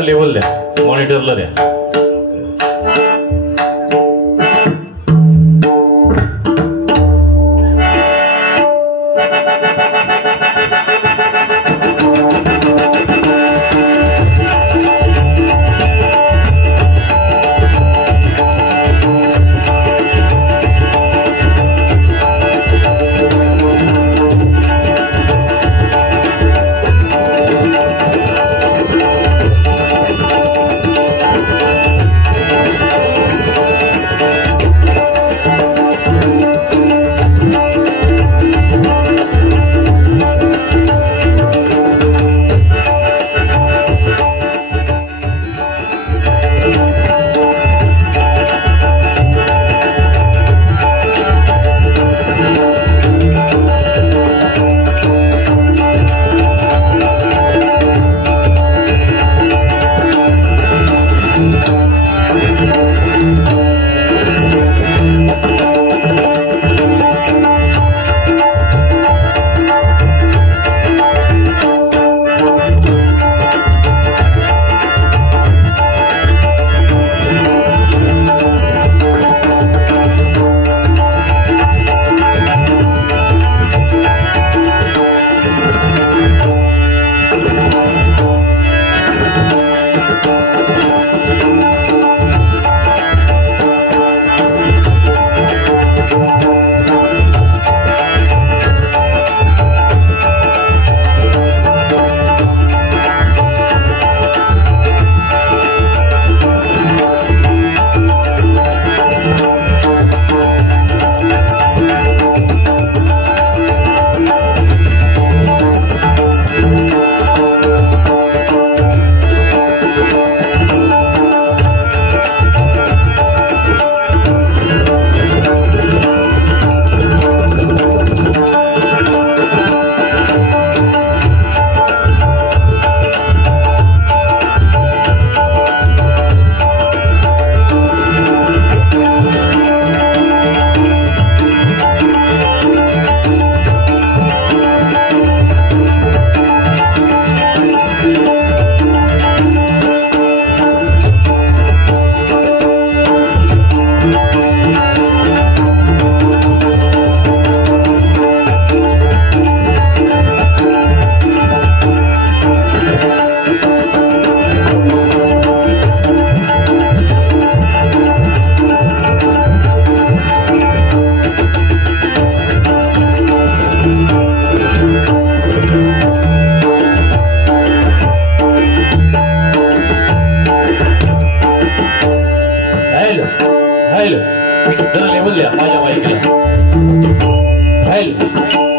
जरा लेवल द्या, मॉनिटरला द्या.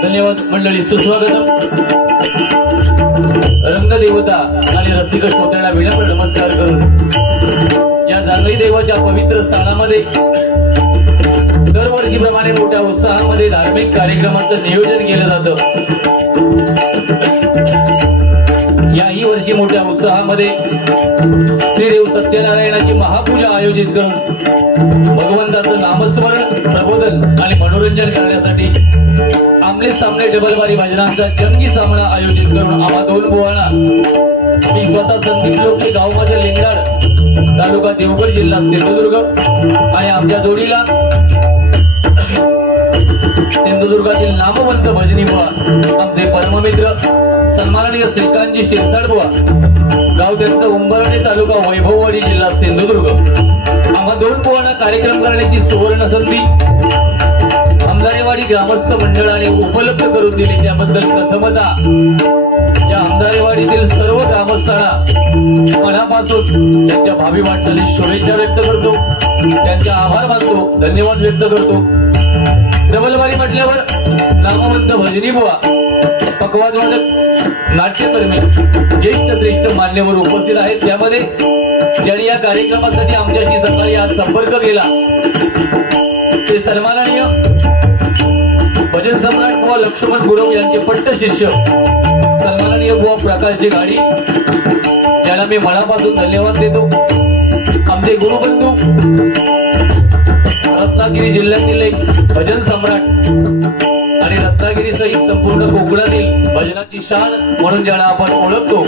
धन्यवाद मंडळी. सुस्वागतम. रंगदेवता आणि रसिक श्रोत्यांना विनम्र नमस्कार करून या जांगई देवाच्या पवित्र स्थानामध्ये दरवर्षीप्रमाणे मोठ्या उत्साहामध्ये धार्मिक कार्यक्रमाचं नियोजन केलं जातं. याही वर्षी मोठ्या उत्साहामध्ये श्रीदेव सत्यनारायणाची महापूजा आयोजित करून भगवंताचं नामस्मरण, प्रबोधन आणि मनोरंजन करण्यासाठी आमले सामने डबलबारी भजनांचा जंगी सामना आयोजित करून आम्हा दोन बुवांना मी स्वतः संदीप लोके, गाव माझं लिंगडाळ, तालुका देवगड, जिल्हा सिंधुदुर्ग आणि आमच्या जोडीला सिंधुदुर्गातील नामवंत भजनी बुवा, आमचे परममित्र सन्माननीय श्रीकांतजी शिरसाट बुवा, गाव त्यांचं उंबरणे, तालुका वैभववाडी, जिल्हा सिंधुदुर्ग. आम्हा दोन बुवांना कार्यक्रम करण्याची सुवर्ण संधी आमदारेवाडी ग्रामस्थ मंडळाने उपलब्ध करून दिली, त्याबद्दल प्रथमतः या आमदारेवाडीतील सर्व ग्रामस्थांना मनापासून त्यांच्या भावी वाटचालीस शुभेच्छा व्यक्त करतो, त्यांचे आभार मानतो, धन्यवाद व्यक्त करतो. डबलबारी म्हटल्यावर नामवंत भजनी बुवा, पकवाज वादक, नाट्यकर्मी, ज्येष्ठ श्रेष्ठ मान्यवर उपस्थित आहेत. त्यामध्ये ज्यांनी या कार्यक्रमासाठी आमच्याशी सकाळी आज संपर्क केला ते सन्माननीय भजन सम्राट बुवा लक्ष्मण गुरव यांचे पट्ट शिष्य सन्माननीय बुवा प्रकाशजी गाडी, यांना मी मनापासून धन्यवाद देतो. आमचे गुरुबंधू, रत्नागिरी जिल्ह्यातील एक भजन सम्राट आणि रत्नागिरी सहित संपूर्ण कोकणातील भजनाची शान म्हणून ज्यांना आपण ओळखतो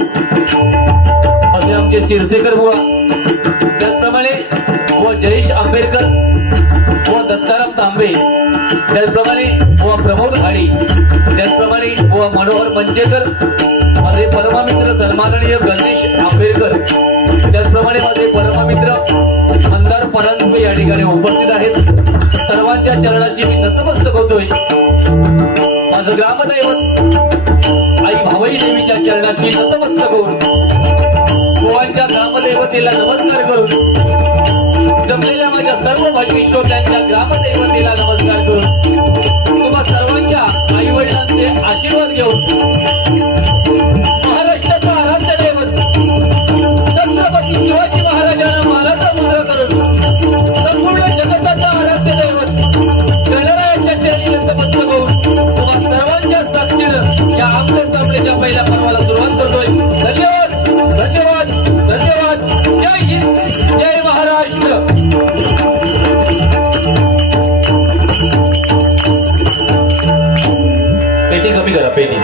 असे आमचे सिरसेकर बुवा, त्याचप्रमाणे व जयेश आंबेडकर व दत्ताराम तांबे, त्याचप्रमाणे व प्रमोद घाडी, त्याचप्रमाणे व मनोहर मंचेकर, माझे परममित्र सन्माननीय गणेश आंबेडकर, त्याचप्रमाणे माझे परममित्र मंदार परांजपे या ठिकाणी उपस्थित आहेत। सर्वांच्या चरणाची मी नतमस्तक होतोय। माझं ग्रामदैवत आई भावई देवीच्या चरणाची नतमस्तक होऊन गोवांच्या ग्रामदैवतेला नमस्कार करून जमलेल्या माझ्या सर्व भगिष्ठोत्यांच्या ग्रामदैवतेला नमस्कार करून तुम्हा सर्वांच्या आई वडिलांचे आशीर्वाद घेऊन महाराष्ट्राचा आराध्य दैवत छत्रपती शिवाजी महाराजांना मानाचा मुद्रा करून संपूर्ण जगताचा आराध्य दैवत गणरायाच्या चरणी नतमस्तक होऊन तुम्हा सर्वांच्या साक्षीनं या आपल्या सामनेच्या पहिल्या पर्वाला सुरुवात करतोय। धन्यवाद, धन्यवाद, धन्यवाद। जय हिंद, जय महाराष्ट्र। पेटी कमी करा, पेटी।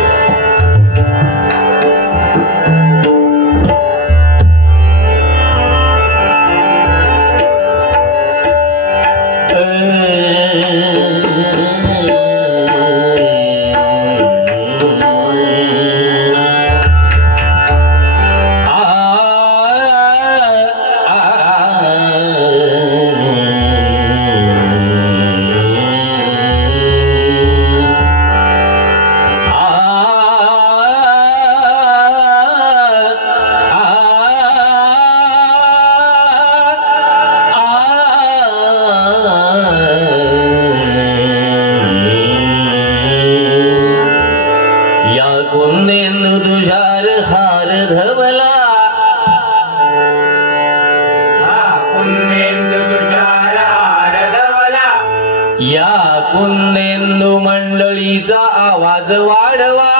या कुंदेंदू मंडळीचा आवाज वाढवा,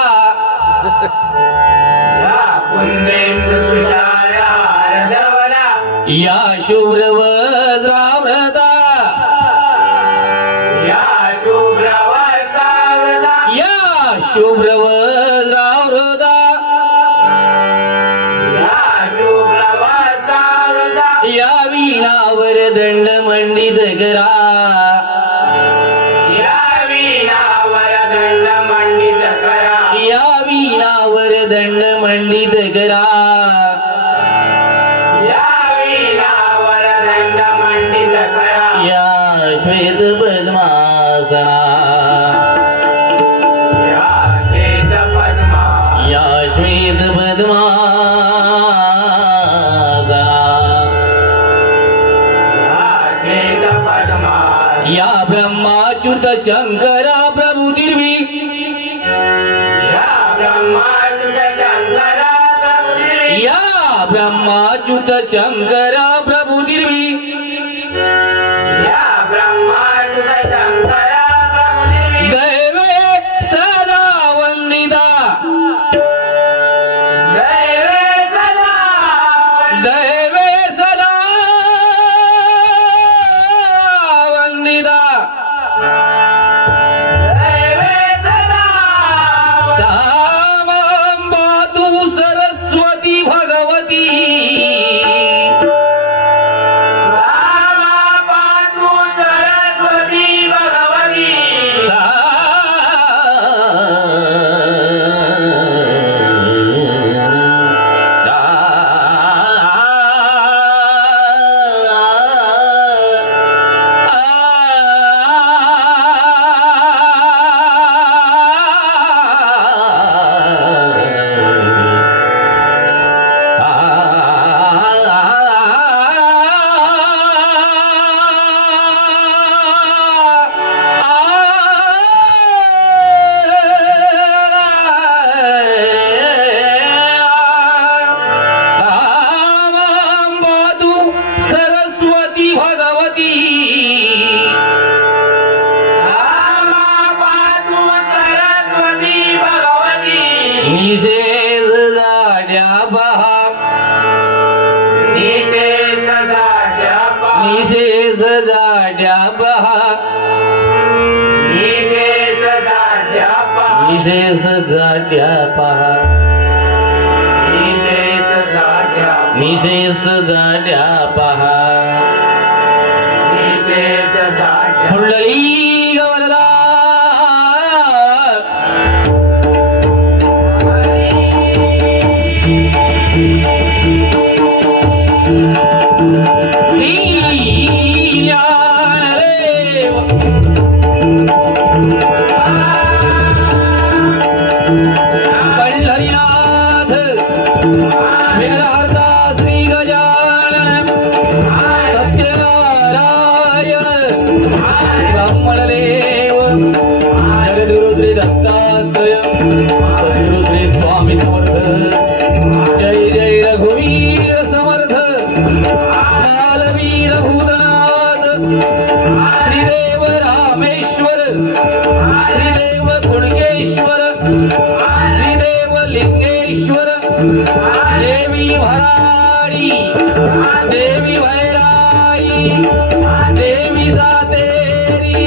या शुभ्र वज्रावृता, या शुभ्र वज्रावृता, या वीणावर दंड मंडित करा, या वीणावर दंड मंडित करा, या श्वेत पद्मासना, या श्वेत पद्मासना, या ब्रह्माच्युत शंकरा प्रभु दिर्वी, या ब्रह्माच्युत शंकरा प्रभु दिर्वी, दैवे सदा वंदिता, दैवे सदा वंदिता, तामांबातु सरस्वती भगवती, निषेध जाड्या बहा, निषेध जाड्या बहा, निषेध जाड्या बहा, निषेध जाड्या बहा, निषेध जाड्या बहा, निषेध जाड्या मिसेस दाड्या पहा कुंडली गवरला देवी भराडी देवी भैराई देवी जातेरी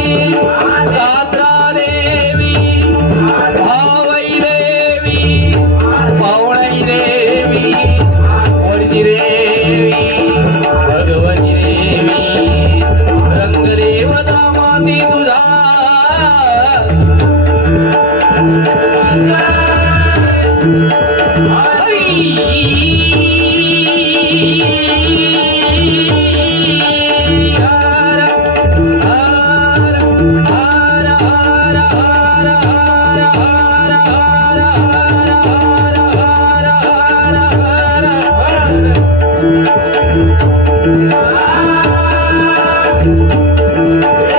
दात्रा देवी भावई देवी पावणाई देवी वडची देवी भगवती देवी रंगदेव दामाती तुझा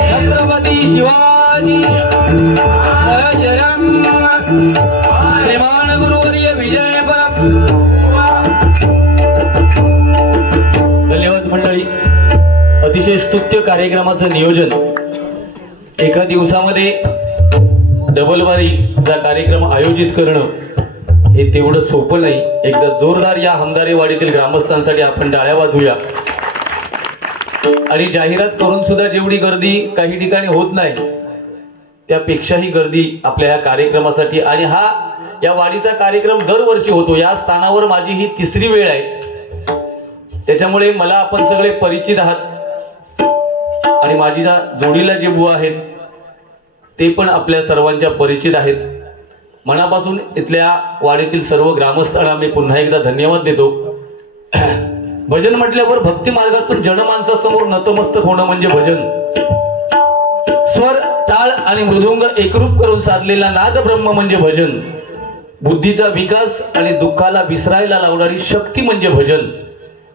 छत्रपती शिवाजी श्रीमान गुरुवर्य विजय परम. धन्यवाद मंडळी. अतिशय स्तुत्य कार्यक्रमाचं नियोजन एका दिवसामध्ये डबलवारीचा कार्यक्रम आयोजित करणं हे तेवढं सोपं नाही. एकदा जोरदार या हमदारेवाडीतील ग्रामस्थांसाठी आपण टाळ्या वाजवूया. आणि जाहिरात करून सुद्धा जेवढी गर्दी काही ठिकाणी होत नाही त्यापेक्षाही गर्दी आपल्या या कार्यक्रमासाठी. आणि हा या वाडीचा कार्यक्रम दरवर्षी होतो. या स्थानावर माझी ही तिसरी वेळ आहे. त्याच्यामुळे मला आपण सगळे परिचित आहात आणि माझ्या जोडीला जे बुवा आहेत ते पण आपल्या सर्वांच्या परिचित आहेत. मनापासून इथल्या वाडीतील सर्व ग्रामस्थांना मी पुन्हा एकदा धन्यवाद देतो. भजन म्हटल्यावर भक्ती मार्गातून जनमानसासमोर नतमस्तक होणं म्हणजे भजन. स्वर टाळ आणि मृदुंग एकरूप करून साधलेला नाद ब्रह्म म्हणजे भजन. बुद्धीचा विकास आणि दुःखाला विसरायला लावणारी शक्ती म्हणजे भजन.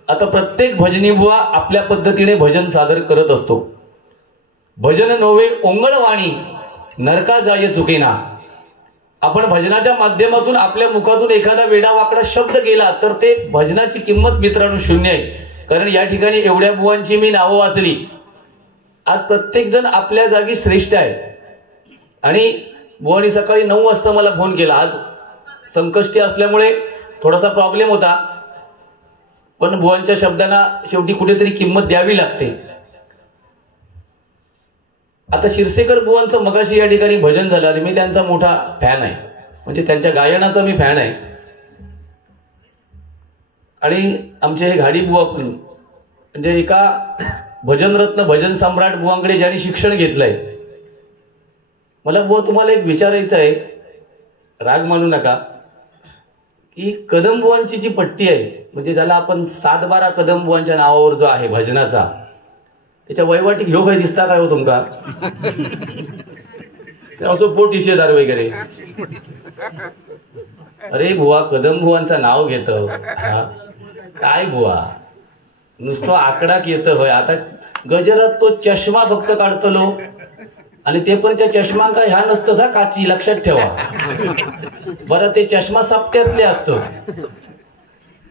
आता प्रत्येक भजनी बुवा आपल्या पद्धतीने भजन सादर करत असतो. भजन नव्हे ओंगळवाणी नरका जाय चुकेना. आपण भजनाच्या माध्यमातून आपल्या मुखातून एखादा वेडा वाकडा शब्द गेला तर ते भजनाची किंमत मित्रांनो शून्य आहे. कारण या ठिकाणी एवढ्या बुवांची मी नावं वाचली. आज प्रत्येक जण आपल्या जागी श्रेष्ठ आहे. आणि बुवानी सकाळी 9 वाजता मला फोन केला. आज संकष्टी असल्यामुळे थोडासा प्रॉब्लेम होता पण बुवांच्या शब्दांना शेवटी कुठेतरी किंमत द्यावी लागते. आता शिरसेकर बुवांचं मगाशी या ठिकाणी भजन झालं आणि मी त्यांचा मोठा फॅन आहे. म्हणजे त्यांच्या गायनाचा मी फॅन आहे. आणि आमचे हे घाडी बुवा पण म्हणजे एका भजनरत्न भजन सम्राट बुवांकडे ज्यांनी शिक्षण घेतलंय. मला बुवा तुम्हाला एक विचारायचं आहे, राग मानू नका, की कदम बुवांची जी पट्टी आहे म्हणजे ज्याला आपण 7-12 कदम बुवांच्या नावावर जो आहे भजनाचा त्याच्या वैवाटिक ह्यो काही दिसता काय हो तुमका? असं पोट इशेदार वगैरे. अरे बुवा कदम बुवांचं नाव घेत काय बुवा नुसतं आकडाक येतं होय. आता गजरात तो चष्मा फक्त काढतलो आणि ते पण त्या चष्मा का ह्या नसतं ना काची, लक्षात ठेवा बरं. ते चष्मा सप्त्यातले असतं.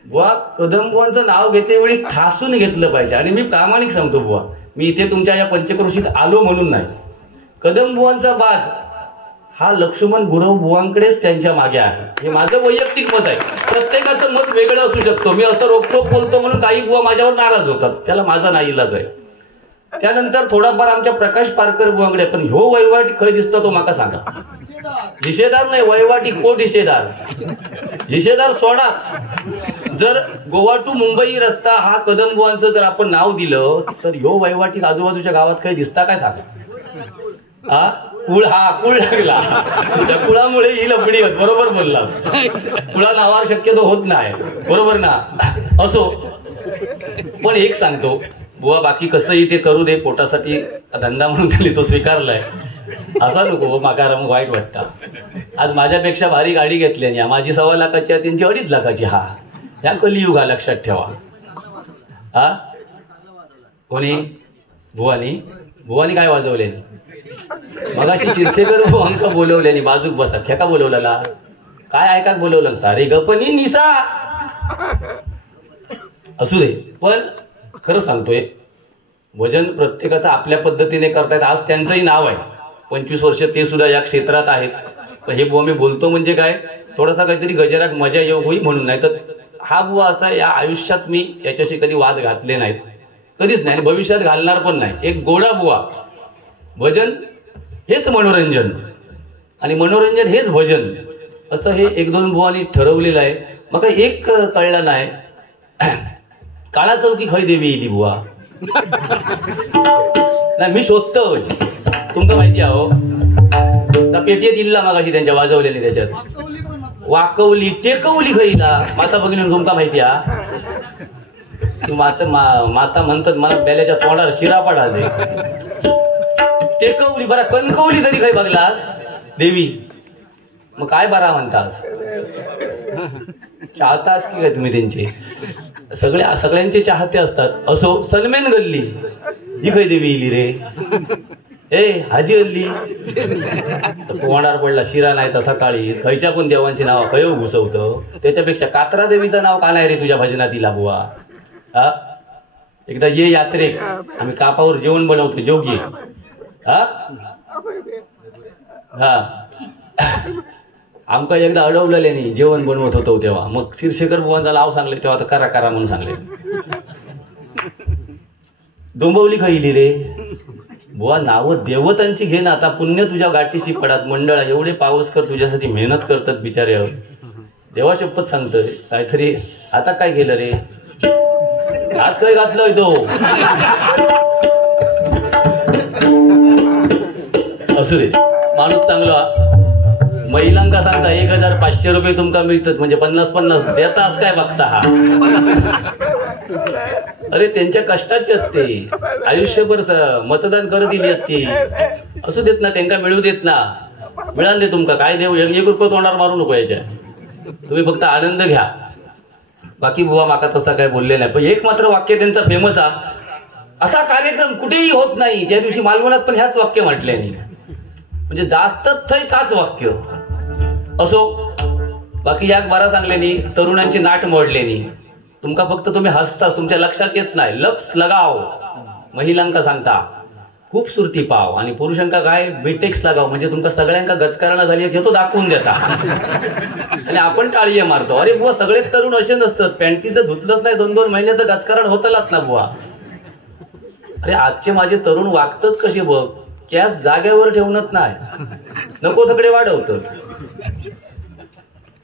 बुवा कदम बुवांचं नाव घेते वेळी ठासून घेतलं पाहिजे. आणि मी प्रामाणिक सांगतो बुवा, मी इथे तुमच्या या पंचक्रोशीत आलो म्हणून नाही. कदम बुवांचा बाज हा लक्ष्मण गुरव बुवांकडेच त्यांच्या मागे आहे. हे माझं वैयक्तिक मत आहे. प्रत्येकाचं मत वेगळं असू शकतो. मी असं रोखोक बोलतो म्हणून काही बुवा माझ्यावर नाराज होतात, त्याला माझा नाईलाज आहे. त्यानंतर थोडाफार आमच्या प्रकाश पारकर बुवांकडे. पण ह्यो वैवाटी खय दिसतो तो माका सांगा. हिशेदार नाही, वैवाटी कोट हिशेदार. हिशेदार सोडाच जर गोवा टू मुंबई रस्ता हा कदम बुवांचं जर आपण नाव दिलं तर ह्यो वैवाटिक आजूबाजूच्या गावात काही दिसता काय सांगा? हा कुळ लागला. त्या कुळामुळे ही लपडी होत. बरोबर बोललास. कुळा नावावर शक्यतो होत नाही. बरोबर ना? असो, पण एक सांगतो बुवा, बाकी कसंही ते करू दे, पोटासाठी धंदा म्हणून त्यांनी तो स्वीकारलाय. असा नको माका वाईट वाटतं. आज माझ्यापेक्षा भारी गाडी घेतली, माझी 1.25 लाखाची आहे, त्यांची 2.5 लाखाची. हा ह्या कलियुग हा, लक्षात ठेवा. हा कोणी बुवानी काय वाजवले? मगाशी शिरसेकर अंक बोलवल्यानी बाजूक बसा खेका बोलवलेला काय ऐका बोलवलं सारे गपनी निसा असू दे. पण खरं सांगतोय, वजन प्रत्येकाचं आपल्या पद्धतीने करतायत. आज त्यांचंही नाव आहे, 25 वर्ष ते सुद्धा या क्षेत्रात आहेत. पण हे बुवा मी बोलतो म्हणजे काय, थोडासा काहीतरी गजरात मजा येऊ होई म्हणून. नाही तर हा बुवा असा या आयुष्यात मी याच्याशी कधी वाद घातले नाहीत, कधीच नाही, भविष्यात घालणार पण नाही. एक गोडा बुवा. भजन हेच मनोरंजन आणि मनोरंजन हेच भजन, असं हे 1-2 बुवांनी ठरवलेलं आहे. मग एक कळलं नाही, काळा चौकी खय देवी येईल बुवा. नाही मी शोधतोय, तुमचं माहिती आहो. त्या पेटीत दिला मगाशी त्यांच्या वाजवलेली, त्याच्यात वाकवली टेकवली खईला माता बघितली. तुमका माहिती हा माता म्हणतात मला बेल्याच्या तोंडावर शिरा पडा दे. टेकवली बरा, कणकवली तरी काही बघलास देवी. मग काय बरा म्हणतास? चाहतास की काय तुम्ही त्यांचे? सगळ्यांचे चाहते असतात. असो, सलमेन गल्ली ही काही देवी इली रे. हाजी हल्ली तोंडावर पडला शिरा नाही तर सकाळी खयच्या कोण देवांची नाव खय घुसवतं. त्याच्यापेक्षा कात्रा देवीचं नाव का नाही रे तुझ्या भजनात इला बुवा? हा एकदा ये यात्रेक, आम्ही कापावर जेवण बनवतो, जोगी. हा आमका एकदा अडवलेले नाही, जेवण बनवत होतो तेव्हा. मग शिरसेकर बुवांचा नाव सांगले तेव्हा तर करा म्हणून सांगले. डोंबवली खाईली रे बुवा. नावं देवतांची घे ना. आता पुण्य तुझ्या गाठीशी पडात. मंडळा एवढे पावसकर तुझ्यासाठी मेहनत करतात बिचारे. देवा शपथ सांगतोय काहीतरी. आता काय केलं रे? हात काय घातलंय तो? असू दे, माणूस चांगला. महिलांका सांगता 1500 रुपये तुमका मिळतात म्हणजे 50-50 देतास काय बघता हा? अरे त्यांच्या कष्टाची आहेत ते, आयुष्यभर मतदान करत दिली आहेत ती. असू देत ना, त्यांना मिळू देत ना. मिळाल दे तुमका काय देऊ. 1 रुपये तोंडावर मारू नको याच्या. तुम्ही फक्त आनंद घ्या. बाकी बुवा माका तसा काय बोलले नाही. पण एक मात्र वाक्य त्यांचा फेमस हा, असा कार्यक्रम कुठेही होत नाही. त्या दिवशी मालवणात पण ह्याच वाक्य म्हटल्याने, म्हणजे जास्त ताच वाक्य. असो, बाकी याक बारा सांगल्यानी तरुणांची नाट मोडलेनी. तुमका फक्त तुम्ही हसताच, तुमच्या लक्षात येत नाही. लक्ष लगाव. महिलांका सांगता खूपसुरती पाव आणि पुरुषांका काय बीटेक्स लागाव, म्हणजे तुमका सगळ्यांका गचकारणा झाली हे तो दाखवून देता. आणि आपण टाळी मारतो. अरे बुवा सगळे तरुण असे नसतात. पॅन्टी जर धुतलंच नाही 2-2 महिने तर गचकारण होतलाच ना बुवा. अरे आजचे माझे तरुण वागतात कसे बघ. कॅस जाग्यावर ठेवणत नाही, नको थकडे वाढवत.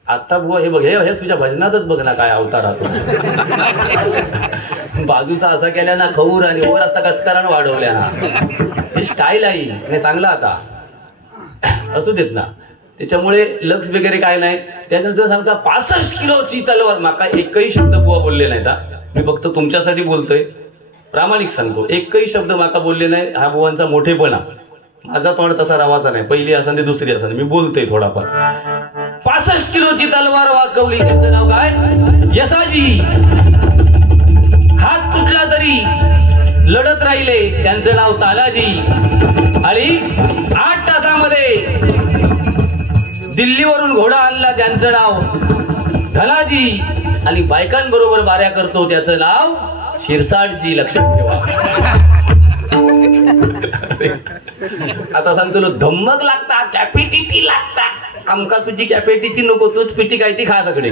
आता बुवा हे बघ, हे तुझ्या भजनातच बघ ना काय अवतारातो. बाजूचा असा केल्या ना खऊर आणि वर असा गचकारण वाढवल्या ना. हे स्टाईल आहे हे चांगला. आता असू देत ना. त्याच्यामुळे लक्ष वगैरे काय नाही. त्यानंतर सांगता 65 किलोची तलवार. माका एकही शब्द बुवा बोलले नाहीत. मी फक्त तुमच्यासाठी बोलतोय, प्रामाणिक सांगतो. एकही शब्द माका बोलले नाही. हा बुवांचा मोठेपणा. माझा तोंड तसा रवाचा नाही, पहिली असं ते दुसरी असं. मी बोलतोय थोडाफार. 65 किलोची तलवार वाकवली. त्याचं नाव काय? यसाजी. हात तुटला तरी लढत राहिले. त्यांचं नाव तालाजी. आणि 8 तासामध्ये दिल्लीवरून घोडा आणला. त्यांचं नाव धनाजी. आणि बायकांबरोबर बाऱ्या करतो. त्याचं नाव शिरसाटजी. लक्षात ठेवा. आता सांगतो धम्मक लागता, कॅपॅसिटी लागता. आमका तुझी कॅपॅसिटी नको, तूच पिटी काय ती खा सगळे.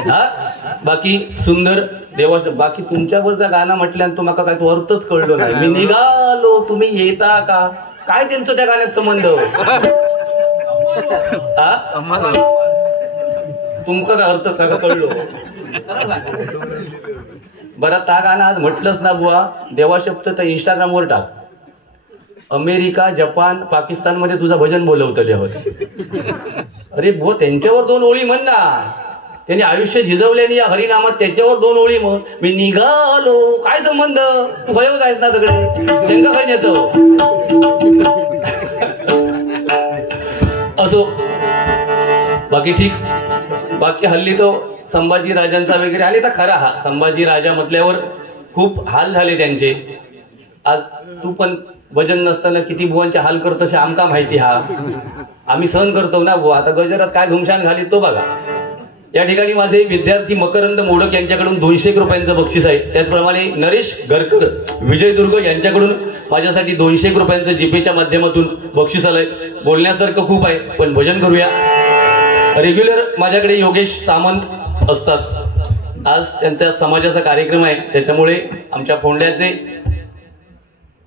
हा बाकी सुंदर देवाश. बाकी तुमच्यावरचा गाणं म्हटल्यानं तुम्हाला काय तो अर्थच कळलो नाही. मी निघालो तुम्ही येता का, काय त्यांचं त्या गाण्यात संबंध? तुमका काय अर्थ का कळलो? बरं ता गाणं आज म्हटलंच ना बुवा, देवा शब्द तर इंस्टाग्रामवर टाक. अमेरिका, जपान, पाकिस्तान मध्ये तुझं भजन बोलवतले होत. अरे बुवा त्यांच्यावर 2 ओळी म्हण ना. त्यांनी आयुष्य झिजवल्याने या हरिनामात त्याच्यावर 2 ओळी म्हण. मी निघालो, काय संबंध? तू भयव जायस ना सगळे, त्यांना काय नेत असो. बाकी ठीक. बाकी हल्ली तो संभाजी राजांचा वगैरे आले तर खरा. हा संभाजी राजा म्हटल्यावर खूप हाल झाले त्यांचे. आज तू पण भजन नसताना किती बुवांचे हाल करत असे आमका माहिती. हा आम्ही सहन करतो ना बुवा. आता गजरात काय घुमशान घाली तो बघा. या ठिकाणी माझे विद्यार्थी मकरंद मोडक यांच्याकडून 200 रुपयांचं बक्षीस आहे. त्याचप्रमाणे नरेश घरकर, विजयदुर्ग यांच्याकडून माझ्यासाठी 200 रुपयांचं जीपेच्या माध्यमातून बक्षीस आलंय. बोलण्यासारखं खूप आहे पण भजन करूया. रेग्युलर माझ्याकडे योगेश सामंत असतात. आज त्यांच्या समाजाचा कार्यक्रम आहे, त्याच्यामुळे आमच्या फोंड्याचे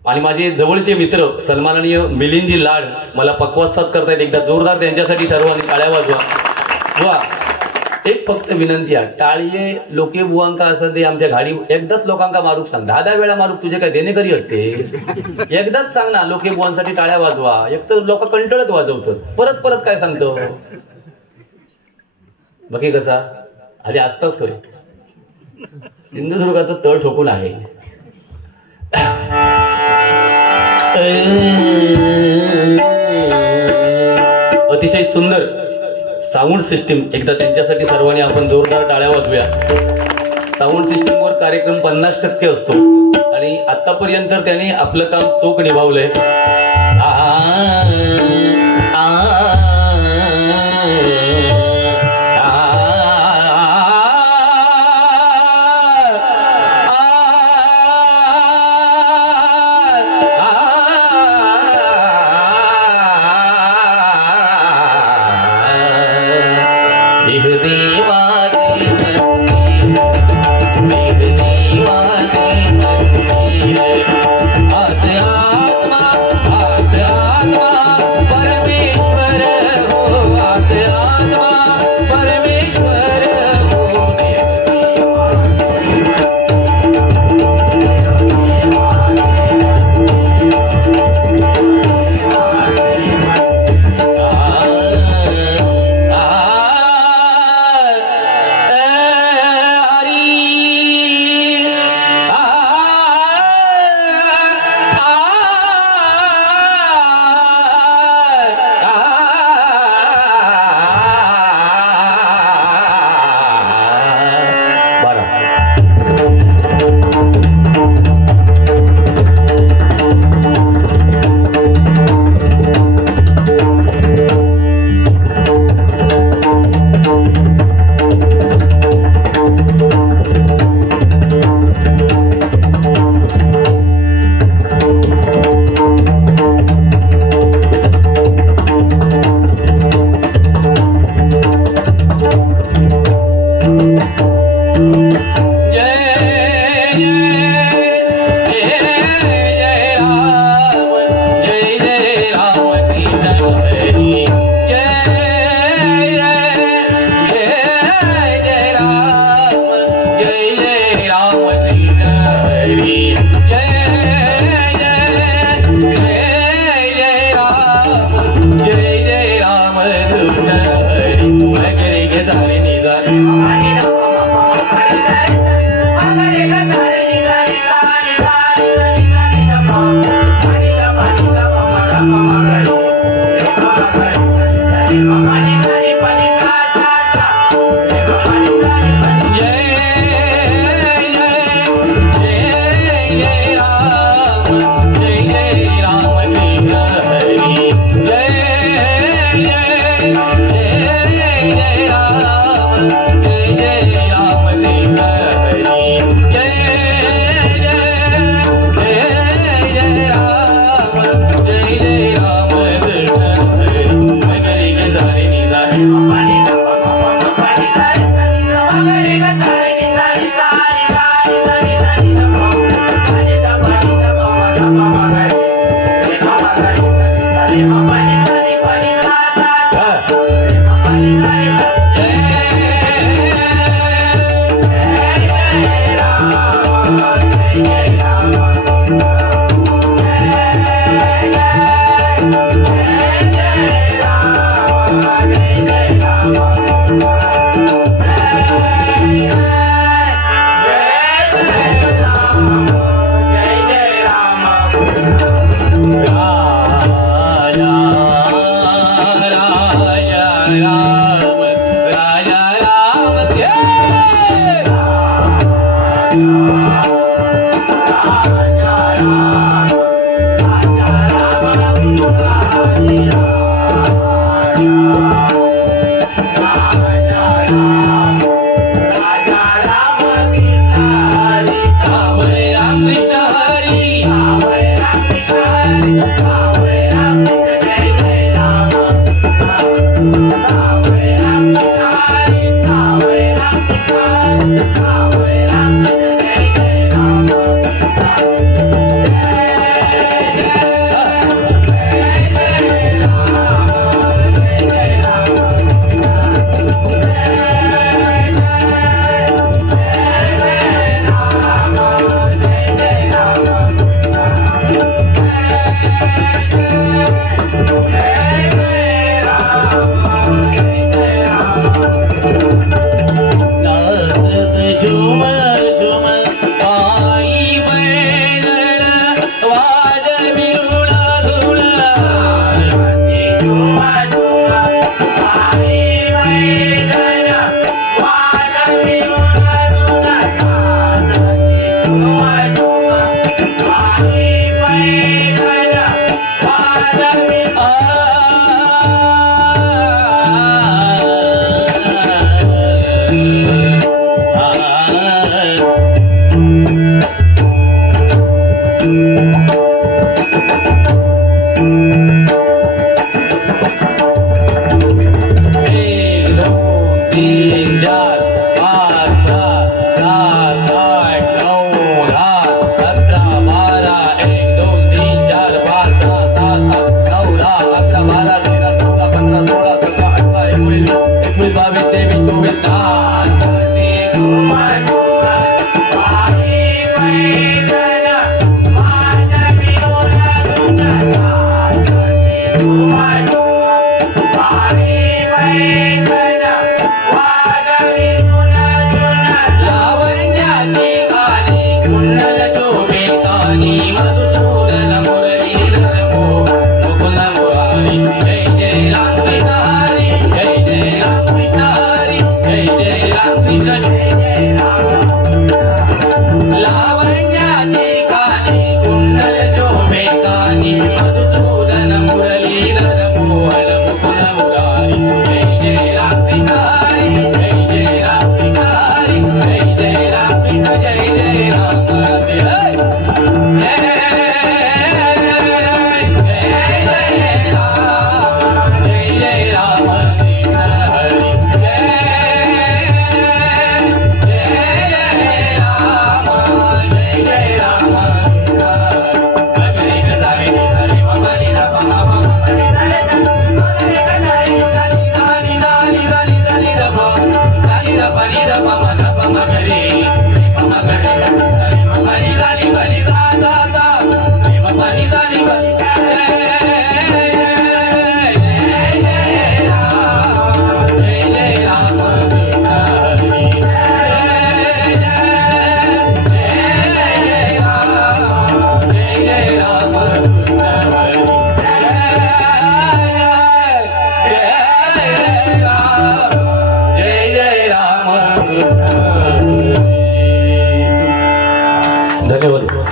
आणि माझे जवळचे मित्र सन्माननीय मिलिंदजी लाड मला पक्वासात करतायत. एकदा जोरदार त्यांच्यासाठी ठरवा आणि टाळ्या वाजवा. बुवा एक फक्त विनंती आहे, टाळीये लोके बुवांका असं दे आमच्या गाडी एकदाच लोकांका मारूक सांग. 10 वेळा मारूक तुझे काय देणेकरी होते. एकदाच सांग ना लोके बुवांसाठी टाळ्या वाजवा. एक तर लोक कंटाळत वाजवतात, परत परत काय सांगतो. बाकी कसा आधी असताच खरे. सिंधुदुर्गाचं तळ ठोकून आहे. अतिशय सुंदर साऊंड सिस्टीम. एकदा त्यांच्यासाठी सर्वांनी आपण जोरदार टाळ्या वाजवूया. साऊंड सिस्टीमवर कार्यक्रम 50% असतो आणि आतापर्यंत त्याने आपलं काम चोख निभावलंय.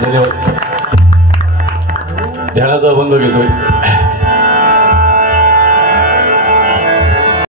धन्यवाद. ध्यानाचा अभंग घेतोय.